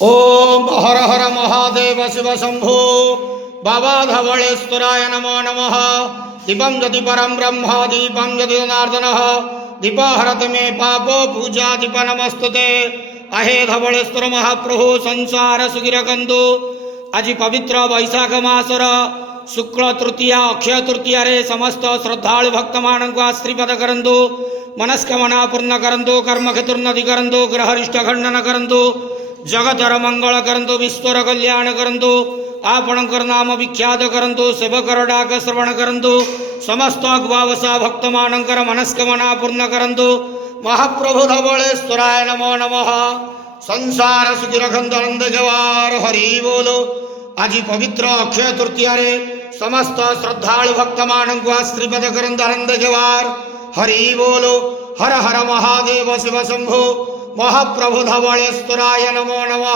ओम हर हर महादेव शिव शंभो बाबा धवलेश्वराय नमो नमः। दीपं यदि परम ब्रह्म दीपं यदि जनार्दनः दीपहरत मे पापो पूजा दीप नमस्तुते। अहे धवलेश्वर महाप्रभु संसार सुगिरकंदु। आज पवित्र वैशाख मासर शुक्ल तृतीया अक्षय तृतीया रे समस्त श्रद्धालु भक्त मानक आशीर्वाद करंतु, मनस्कामना पूर्ण करंतु, कर्म चतुर्नति करंतु, ग्रहरिष्ट खंडन करंतु, जगतर मंगल करंतु, विश्वर कल्याण करंतु, आपणकर नाम विख्यात करंतु, सेवकर डाक श्रवण करंतु, समस्त अग्वावसा भक्त मानकर मनस्कामना पूर्ण करंतु। महाप्रभु धवलेश्वराय नमो नमः। संसार सुखी रखंतु आनंद जवार हरि बोलो। आज पवित्र अक्षय तृतीया रे समस्त श्रद्धालु भक्त मानक आशीर्वाद करंतु आनंद जवार हरि बोलो। हर हर महादेव शिव शंभो। महाप्रभु धवलेश्वराय नमो नमः।